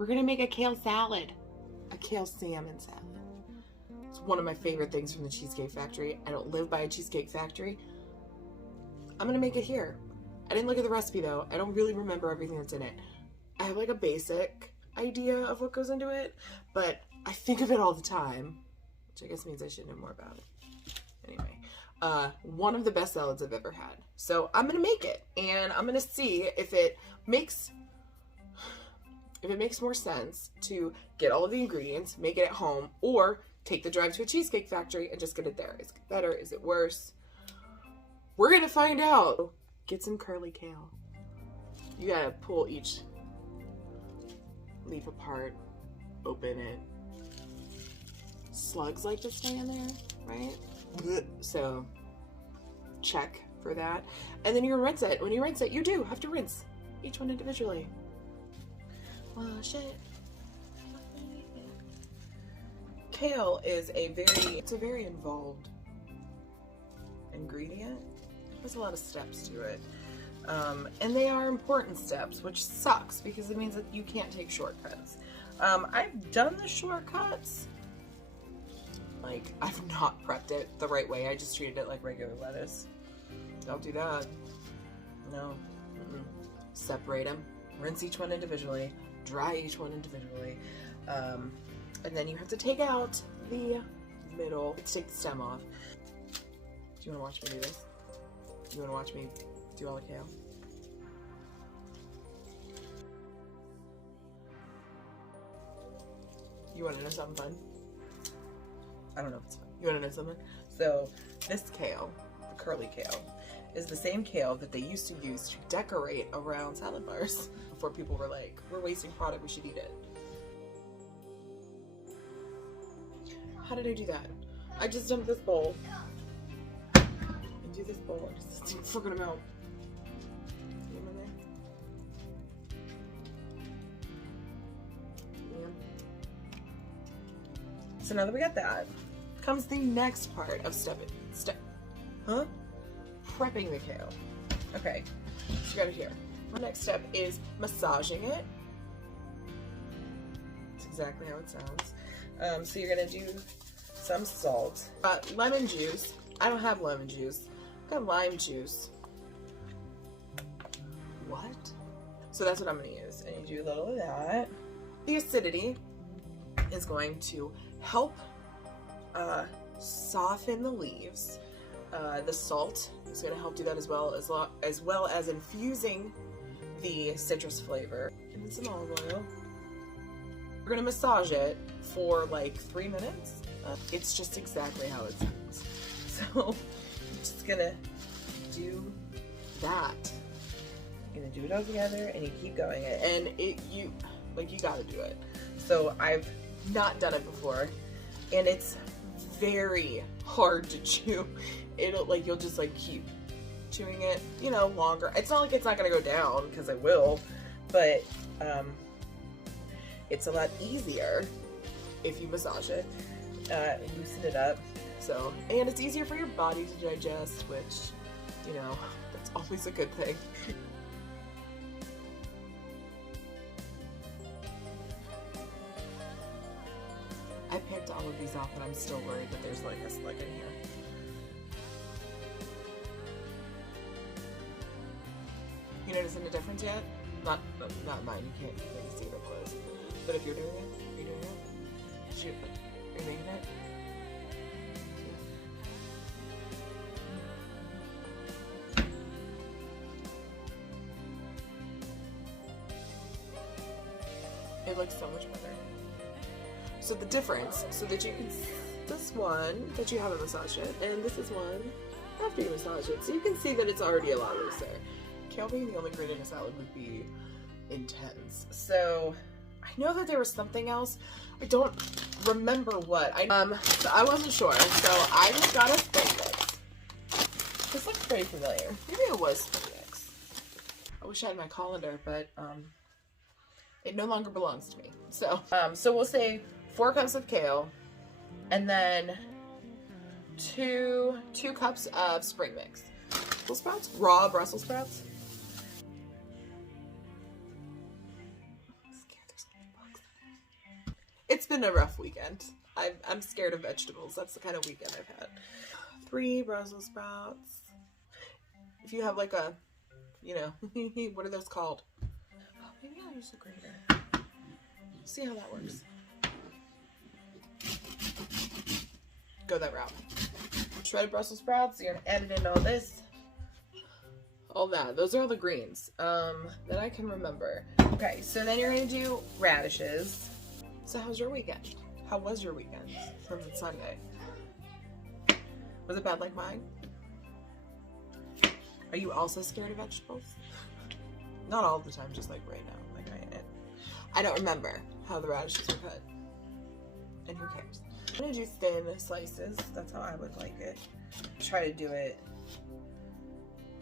We're gonna make a kale salad. A kale salmon salad. It's one of my favorite things from the Cheesecake Factory. I don't live by a Cheesecake Factory. I'm gonna make it here. I didn't look at the recipe though. I don't really remember everything that's in it. I have like a basic idea of what goes into it, but I think of it all the time, which I guess means I should know more about it. Anyway, one of the best salads I've ever had. So I'm gonna make it, and I'm gonna see if it makes more sense to get all of the ingredients, make it at home, or take the drive to a Cheesecake Factory and just get it there. Is it better? Is it worse? We're gonna find out. Get some curly kale. You gotta pull each leaf apart, open it. Slugs like to stay in there, right? So check for that. And then you're gonna rinse it. When you rinse it, you do have to rinse each one individually. Wash it. Kale is a very involved ingredient. There's a lot of steps to it. And they are important steps, which sucks because it means that you can't take shortcuts. I've done the shortcuts. Like, I've not prepped it the right way. I just treated it like regular lettuce. Don't do that. No. Separate them. Rinse each one individually. Dry each one individually. And then you have to take out the middle. Let's take the stem off. Do you want to watch me do this? Do you want to watch me do all the kale? You want to know something fun? I don't know if it's fun. You want to know something? So this kale, the curly kale, is the same kale that they used to use to decorate around salad bars before people were like, we're wasting product, we should eat it. How did I do that? I just dumped this bowl into this bowl and just forgot them out. So now that we got that, comes the next part of prepping the kale. Okay, so you got it here. The next step is massaging it. That's exactly how it sounds. So you're gonna do some salt, lemon juice. I don't have lemon juice. I've got lime juice. What? So that's what I'm gonna use. And you do a little of that. The acidity is going to help soften the leaves. The salt is going to help do that as well as infusing the citrus flavor. And then some olive oil. We're going to massage it for like 3 minutes. It's just exactly how it sounds. So I'm just going to do that. You're going to do it all together and you keep going. And you got to do it. So I've not done it before, and it's very hard to chew. You'll just like keep chewing it, longer. It's not like it's not gonna go down, because it will, but it's a lot easier if you massage it, loosen it up. So, and it's easier for your body to digest, which, that's always a good thing. I picked all of these off, and I'm still worried that there's like a slug in here. You noticing the difference yet? Not mine. You can't really see it up close. But if you're doing it, are you doing it? Shoot, are you making it? It looks so much better. So the difference, so that you can, this one that you haven't massaged it, and this is one after you massage it. So you can see that it's already a lot looser. Kale being the only grain in a salad would be intense. So I know that there was something else. I don't remember what. So I wasn't sure. So I just got a spring mix. This looks pretty familiar. Maybe it was spring mix. I wish I had my colander, but it no longer belongs to me. So we'll say 4 cups of kale, and then 2 cups of spring mix. Brussels sprouts? Raw Brussels sprouts? I'm scared there's gonna be bugs. been a rough weekend. I'm scared of vegetables. That's the kind of weekend I've had. 3 Brussels sprouts. If you have like a, you know, what are those called? Oh, maybe I'll use a grater. See how that works. Go that route. Shredded Brussels sprouts. You're gonna add it into all this. All that. Those are all the greens that I can remember. Okay, so then you're gonna do radishes. So how's your weekend? How was your weekend from Sunday? Was it bad like mine? Are you also scared of vegetables? Not all the time, just like right now. Like I am. I don't remember how the radishes were cut. And who cares? I'm gonna do thin slices. That's how I would like it. Try to do it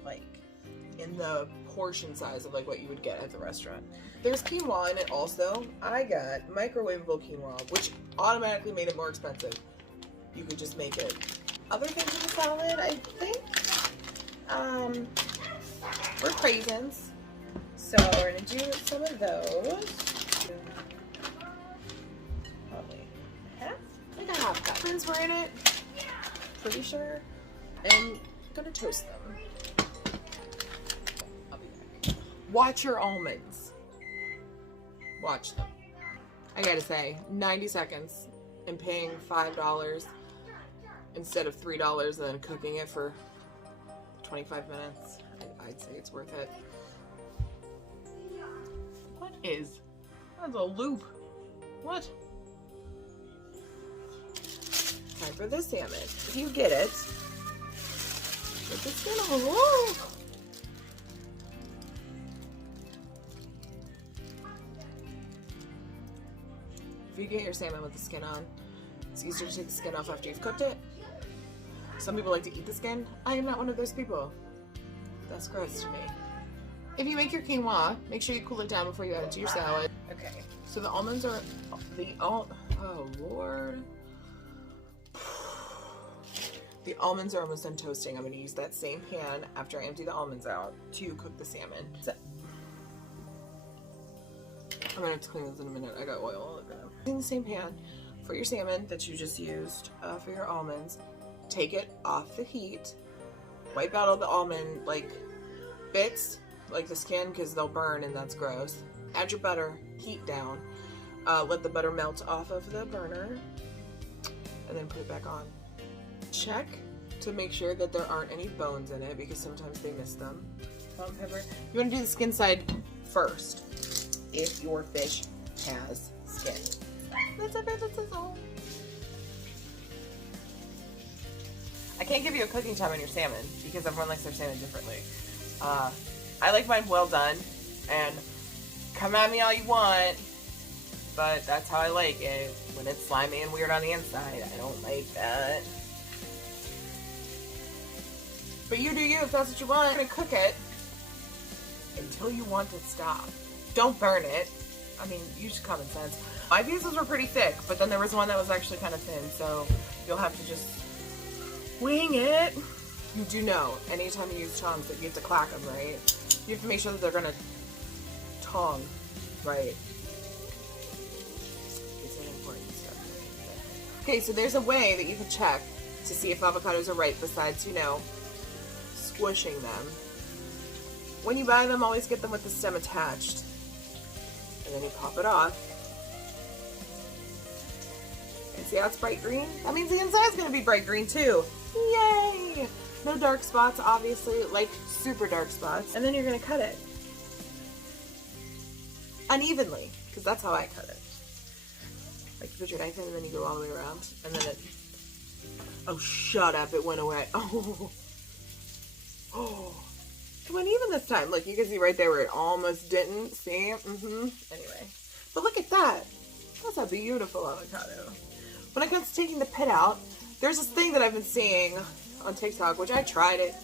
like in the portion size of like what you would get at the restaurant. There's quinoa in it also. I got microwavable quinoa, which automatically made it more expensive. You could just make it. Other things in the salad, I think, were craisins. So we're gonna do some of those. Probably half? I think a half cup. Craisins were in it, pretty sure. And I'm gonna toast them. I'll be back. Watch your almonds. Watch them. I gotta say, 90 seconds and paying $5 instead of $3 and then cooking it for 25 minutes. I'd say it's worth it. What is? That's a loop. What? Time for the salmon. If you get it, put the skin on. Whoa. If you get your salmon with the skin on, it's easier to take the skin off after you've cooked it. Some people like to eat the skin. I am not one of those people. That's gross to me. If you make your quinoa, make sure you cool it down before you add it to your salad. Okay, so the almonds are oh Lord. The almonds are almost done toasting. I'm gonna use that same pan after I empty the almonds out to cook the salmon. So, I'm gonna have to clean this in a minute. I got oil all over them. In the same pan for your salmon that you just used for your almonds. Take it off the heat. Wipe out all the almond like bits, like the skin, because they'll burn and that's gross. Add your butter, heat down. Let the butter melt off of the burner, and then put it back on. Check to make sure that there aren't any bones in it, because sometimes they miss them. Salt and pepper. You want to do the skin side first if your fish has skin. That's all. I can't give you a cooking time on your salmon because everyone likes their salmon differently. I like mine well done, and come at me all you want, but that's how I like it. When it's slimy and weird on the inside, I don't like that. But you do you if that's what you want. You're gonna cook it until you want to stop. Don't burn it. I mean, use common sense. My pieces were pretty thick, but then there was one that was actually kind of thin, so you'll have to just wing it. You do know, anytime you use tongs, that you have to clack them, right? You have to make sure that they're gonna tong right. It's an important step. Okay, so there's a way that you can check to see if avocados are right besides, you know, squishing them. When you buy them, always get them with the stem attached. And then you pop it off. And see how it's bright green? That means the inside's gonna be bright green too. Yay! No dark spots, obviously, like super dark spots. And then you're gonna cut it unevenly, because that's how I cut it. Like you put your knife in and then you go all the way around, and then it. Oh, shut up! It went away. Oh, oh, it went even this time. Look, you can see right there where it almost didn't. See? Anyway, but look at that. That's a beautiful avocado. When it comes to taking the pit out, there's this thing that I've been seeing on TikTok, which I tried it,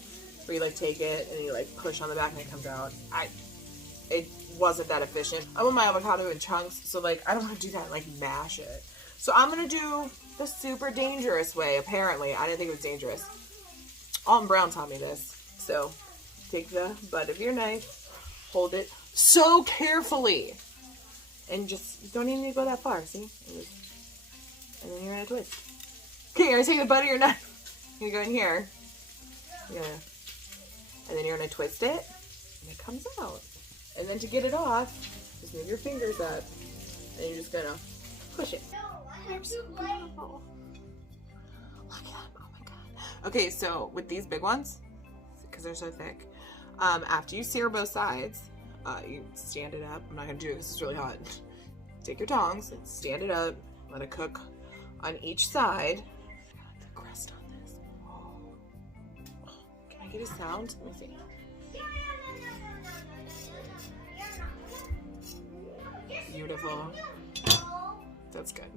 where you like take it and you like push on the back and it comes out. It wasn't that efficient. I want my avocado in chunks, so like I don't want to do that and like mash it. So I'm gonna do the super dangerous way. Apparently, I didn't think it was dangerous. Alton Brown taught me this. So take the butt of your knife, hold it so carefully, and just don't even need to go that far. See? And then you're gonna twist. Okay, you're gonna take the butt of your knife. You're gonna go in here. Yeah. And then you're gonna twist it, and it comes out. And then to get it off, just move your fingers up, and you're just gonna push it. They're so beautiful. Look at them. Oh my god. Okay, so with these big ones, because they're so thick, after you sear both sides, you stand it up. I'm not gonna do it because it's really hot. Take your tongs and stand it up. Let it cook on each side. The crust on this. Oh. Can I get a sound? Let me see. Beautiful. That's good.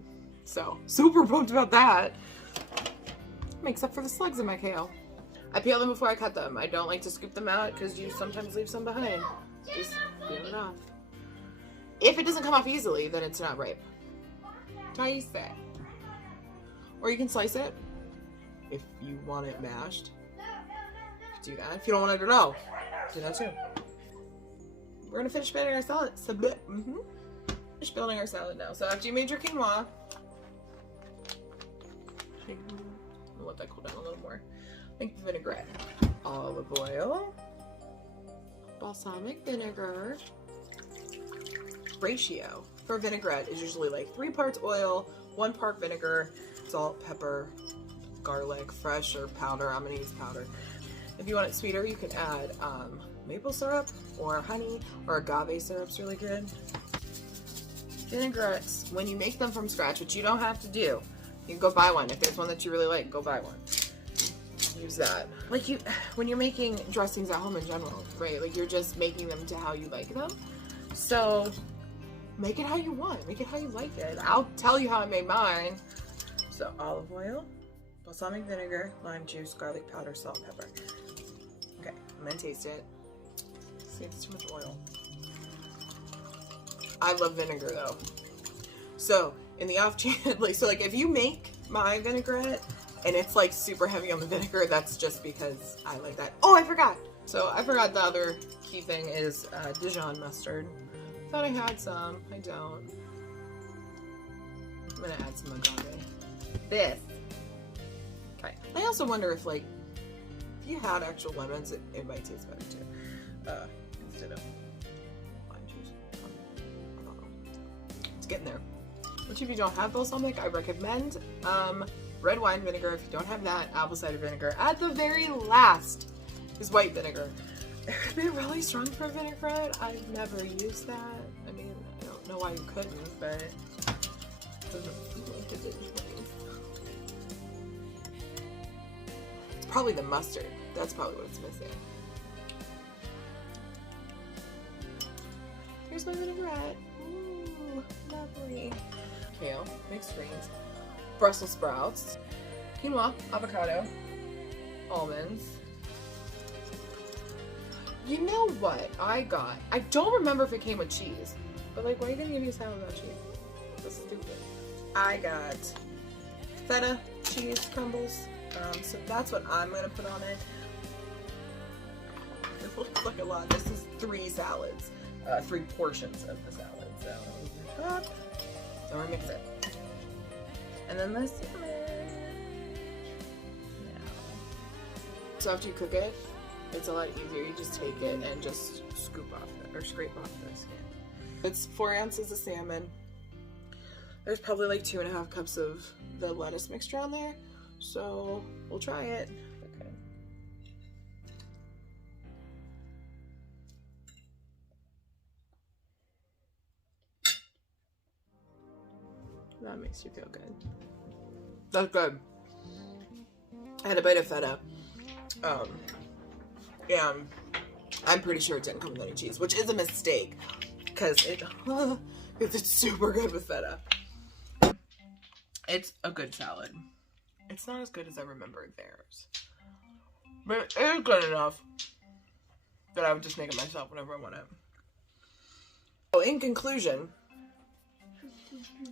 So, super pumped about that. Makes up for the slugs in my kale. I peel them before I cut them. I don't like to scoop them out because you sometimes leave some behind. Just peel it off. If it doesn't come off easily, then it's not ripe. Taste it. Or you can slice it if you want it mashed. Do that. If you don't want it at all, do that too. We're gonna finish building our salad. Finish building our salad now. So after you made your quinoa, I'll let that cool down a little more. Make the vinaigrette. Olive oil, balsamic vinegar. Ratio for vinaigrette is usually like 3 parts oil, 1 part vinegar, salt, pepper, garlic, fresh or powder. I'm gonna use powder. If you want it sweeter, you can add maple syrup or honey, or agave syrup's really good. Vinaigrettes, when you make them from scratch, which you don't have to do, you can go buy one. If there's one that you really like, go buy one. Use that. Like when you're making dressings at home in general, right? Like you're just making them to how you like them. So make it how you want. Make it how you like it. I'll tell you how I made mine. So olive oil, balsamic vinegar, lime juice, garlic powder, salt, and pepper. Okay, I'm gonna taste it. See if it's too much oil. I love vinegar though. So in the off chance, like if you make my vinaigrette and it's like super heavy on the vinegar, that's just because I like that. Oh, I forgot. So I forgot the other key thing is Dijon Mustard. Thought I had some. I don't. I'm gonna add some agave. This. Okay. I also wonder if if you had actual lemons, it might taste better too. Instead of lime juice. I don't know. It's getting there. Which if you don't have balsamic, I recommend red wine vinegar. If you don't have that, apple cider vinegar. At the very last is white vinegar. It would be really strong for a vinaigrette. I've never used that. I mean, I don't know why you couldn't, but it doesn't make a difference. It's probably the mustard. That's probably what it's missing. Here's my vinaigrette. Ooh, lovely. Kale, mixed greens, Brussels sprouts, quinoa, avocado, almonds. You know what I got? I don't remember if it came with cheese, but why are you gonna give me a salad without cheese? That's stupid. I got feta cheese crumbles, so that's what I'm gonna put on it. This looks like a lot. This is 3 salads, 3 portions of the salad. So I'm gonna mix it, and then the salmon. So after you cook it, it's a lot easier. You just take it and just scoop off or scrape off the skin. It's 4 ounces of salmon. There's probably like 2.5 cups of the lettuce mixture on there. So we'll try it. Okay. That makes you feel good. That's good. I had a bite of feta. And I'm pretty sure it didn't come with any cheese, which is a mistake because it's super good with feta. It's a good salad. It's not as good as I remembered theirs, but it is good enough that I would just make it myself whenever I want it. So in conclusion,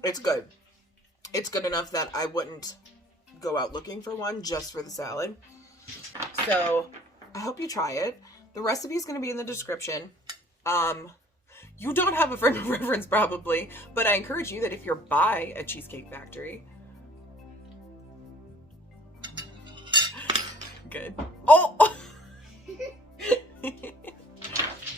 it's good. It's good enough that I wouldn't go out looking for one just for the salad. So I hope you try it. The recipe is going to be in the description. You don't have a frame of reference probably, but I encourage you that if you're by a Cheesecake Factory, Good. Oh!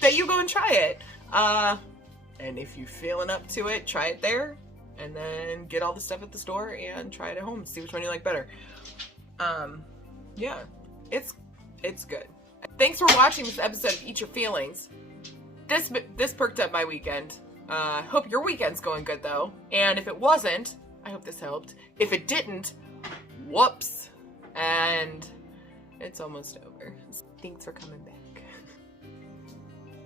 That you go and try it. And if you're feeling up to it, try it there. And then get all the stuff at the store and try it at home. See which one you like better. Yeah. It's good. Thanks for watching this episode of Eat Your Feelings. This perked up my weekend. Hope your weekend's going good though. And if it wasn't, I hope this helped. If it didn't, whoops. And it's almost over. Thanks for coming back.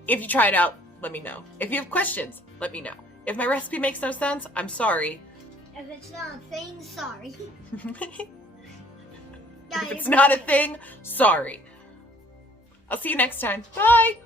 If you try it out, let me know. If you have questions, let me know. If my recipe makes no sense, I'm sorry. If it's not a thing, sorry. If it's not a thing, sorry. I'll see you next time. Bye!